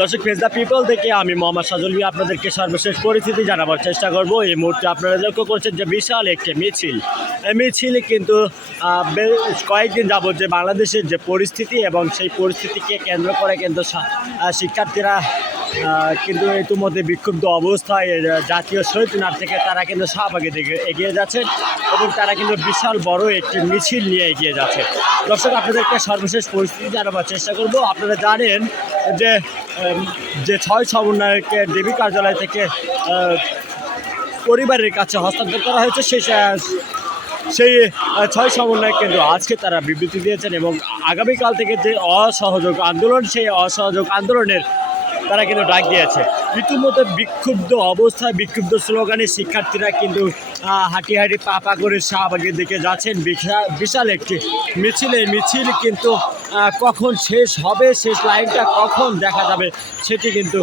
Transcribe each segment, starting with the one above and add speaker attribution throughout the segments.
Speaker 1: দর্শক face the people থেকে আমি মোহাম্মদ সাজলভি আপনাদেরকে সর্বশেষ পরিস্থিতি জানাবার চেষ্টা করব। এই মুহূর্তে আপনারা লক্ষ্য করছেন যে বিশাল একটি মিছিল। এই মিছিলে কিন্তু কয়েকদিন যাবত যে বাংলাদেশের যে পরিস্থিতি এবং সেই পরিস্থিতিকে কেন্দ্র করে কিন্তু শিক্ষার্থীরা কিন্তু ইতিমধ্যে বিক্ষুব্ধ অবস্থায় জাতীয় শহীদ মিনার থেকে তারা কিন্তু শাহবাগের দিকে এগিয়ে যাচ্ছেন এবং তারা কিন্তু বিশাল বড় একটি মিছিল নিয়ে এগিয়ে যাচ্ছে দর্শক, আপনাদেরকে সর্বশেষ পরিস্থিতি জানাবার চেষ্টা করব। আপনারা জানেন যে যে ছয় সমন্বয়কে দেবী কার্যালয় থেকে পরিবারের কাছে হস্তান্তর করা হয়েছে, সেই সেই ছয় সমন্বয় কেন্দ্র আজকে তারা বিবৃতি দিয়েছেন এবং আগামীকাল থেকে যে অসহযোগ আন্দোলন, সেই অসহযোগ আন্দোলনের তারা কিন্তু ডাক দিয়েছে। ইতিমধ্যে বিক্ষুব্ধ অবস্থায়, বিক্ষুব্ধ স্লোগানে শিক্ষার্থীরা কিন্তু হাঁটি হাঁটি পা পা করে শাহবাগের দিকে যাচ্ছেন। বিশাল একটি মিছিল। মিছিল কিন্তু কখন শেষ হবে, শেষ লাইনটা কখন দেখা যাবে সেটি কিন্তু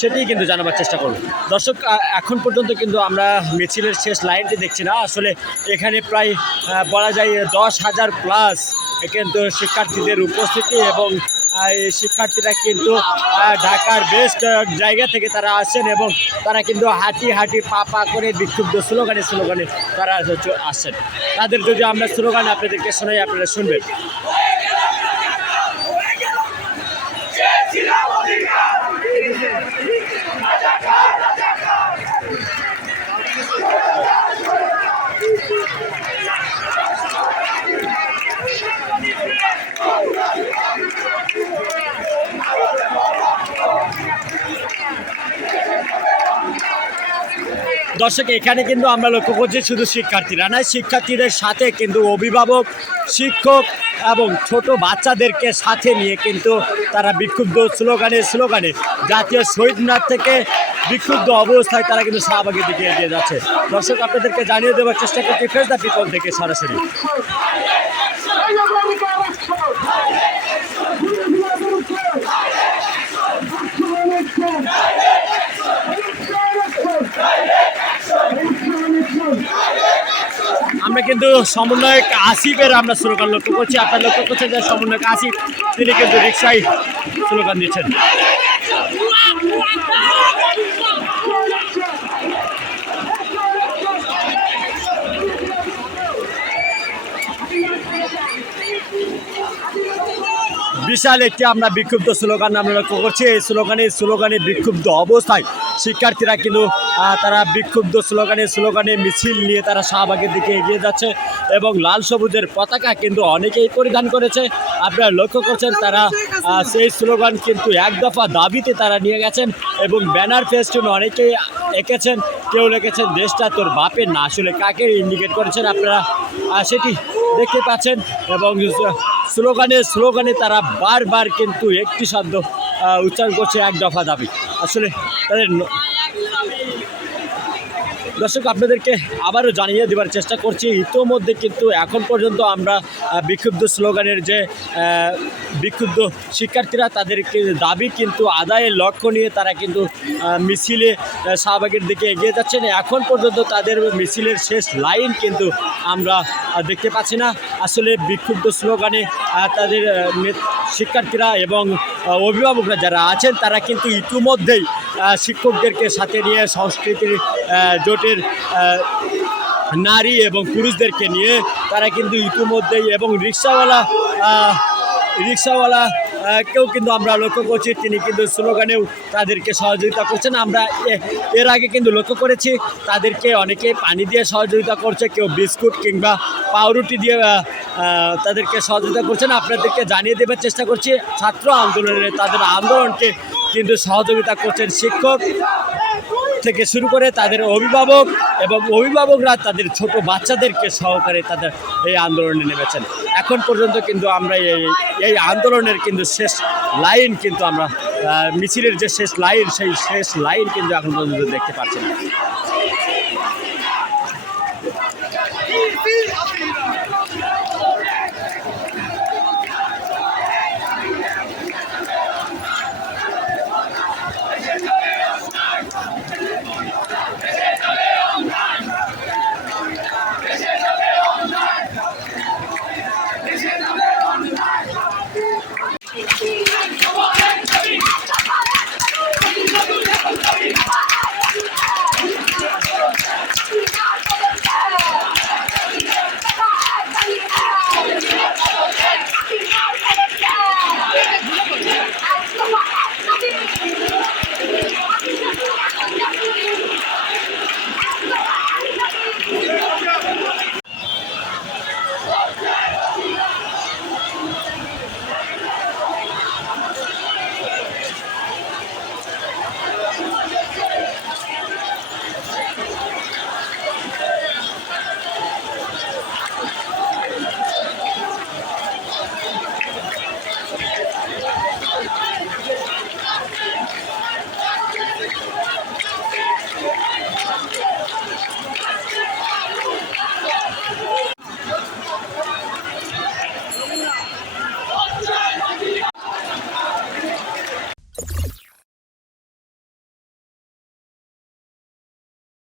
Speaker 1: সেটি কিন্তু জানাবার চেষ্টা করব। দর্শক এখন পর্যন্ত কিন্তু আমরা মিছিলের শেষ লাইনটি দেখছি না। আসলে এখানে প্রায় বলা যায় দশ হাজার প্লাস কিন্তু শিক্ষার্থীদের উপস্থিতি এবং এই শিক্ষার্থীরা কিন্তু ঢাকার বেস্ট জায়গা থেকে তারা আসেন এবং তারা কিন্তু হাঁটি হাঁটি পা পা করে বিক্ষুব্ধ স্লোগানে স্লোগানে তারা আসেন তাদের যদি আমরা স্লোগান আপনাদেরকে শোনাই, আপনারা শুনবেন। দর্শক, এখানে কিন্তু আমরা লক্ষ্য করছি শুধু শিক্ষার্থীরা নয়, শিক্ষার্থীদের সাথে কিন্তু অভিভাবক, শিক্ষক এবং ছোট বাচ্চাদেরকে সাথে নিয়ে কিন্তু তারা বিক্ষুব্ধ স্লোগানে স্লোগানে জাতীয় শহীদ মিনার থেকে বিক্ষুব্ধ অবস্থায় তারা কিন্তু শাহবাগের দিকে এগিয়ে যাচ্ছে। দর্শক, আপনাদেরকে জানিয়ে দেওয়ার চেষ্টা করছি ফেস দ্য পিপল থেকে সরাসরি। আমরা কিন্তু সমন্বয়ক আসিফের আমরা স্লোগান লক্ষ্য করছি। আপনার লক্ষ্য করছেন যে সমন্বয়ক আসিফ, তিনি কিন্তু রিক্সায় স্লোগান দিচ্ছেন। বিশাল একটি আমরা বিক্ষুব্ধ স্লোগান আমরা লক্ষ্য করছি। এই স্লোগানে স্লোগানে বিক্ষুব্ধ অবস্থায় শিক্ষার্থীরা কিন্তু তারা বিক্ষুব্ধ স্লোগানে স্লোগানে মিছিল নিয়ে তারা শাহবাগের দিকে এগিয়ে যাচ্ছে এবং লাল সবুজের পতাকা কিন্তু অনেকেই পরিধান করেছে। আপনারা লক্ষ্য করছেন তারা সেই স্লোগান কিন্তু এক দফা দাবিতে তারা নিয়ে গেছেন এবং ব্যানার ফেস্টুন অনেকেই এঁকেছেন। কেউ লিখেছেন, দেশটা তোর বাপের না। আসলে কাকে ইন্ডিকেট করেছেন আপনারা? সেটি দেখতে পাচ্ছেন এবং স্লোগানে স্লোগানে তারা বারবার কিন্তু একটি শব্দ উচ্চারণ করছে এক দফা দাবি। আসলে তাদের দর্শক, আপনাদেরকে আবারও জানিয়ে দেওয়ার চেষ্টা করছি, ইতোমধ্যে কিন্তু এখন পর্যন্ত আমরা বিক্ষুব্ধ স্লোগানের যে বিক্ষুব্ধ শিক্ষার্থীরা, তাদেরকে দাবি কিন্তু আদায়ের লক্ষ্য নিয়ে তারা কিন্তু মিছিলে শাহবাগের দিকে এগিয়ে যাচ্ছেন। এখন পর্যন্ত তাদের মিছিলের শেষ লাইন কিন্তু আমরা দেখতে পাচ্ছি না। আসলে বিক্ষুব্ধ স্লোগানে তাদের শিক্ষার্থীরা এবং অভিভাবকরা যারা আছেন, তারা কিন্তু ইতিমধ্যেই শিক্ষকদেরকে সাথে নিয়ে সংস্কৃতির জোটের নারী এবং পুরুষদেরকে নিয়ে তারা কিন্তু ইতিমধ্যেই এবং রিক্সাওয়ালা রিক্সাওয়ালা কেউ কিন্তু আমরা লক্ষ্য করছি, তিনি কিন্তু স্লোগানেও তাদেরকে সহযোগিতা করছেন। আমরা এর আগে কিন্তু লক্ষ্য করেছি, তাদেরকে অনেকে পানি দিয়ে সহযোগিতা করছে, কেউ বিস্কুট কিংবা পাউরুটি দিয়ে তাদেরকে সহযোগিতা করছেন। আপনাদেরকে জানিয়ে দেবার চেষ্টা করছি, ছাত্র আন্দোলনে তাদের আন্দোলনকে কিন্তু সহযোগিতা করছেন শিক্ষক থেকে শুরু করে তাদের অভিভাবক এবং অভিভাবকরা তাদের ছোট বাচ্চাদেরকে সহকারে তাদের এই আন্দোলনে নেমেছেন। এখন পর্যন্ত কিন্তু আমরা এই এই আন্দোলনের কিন্তু শেষ লাইন কিন্তু আমরা মিছিলের যে শেষ লাইন, সেই শেষ লাইন কিন্তু এখন পর্যন্ত দেখতে পাচ্ছি না।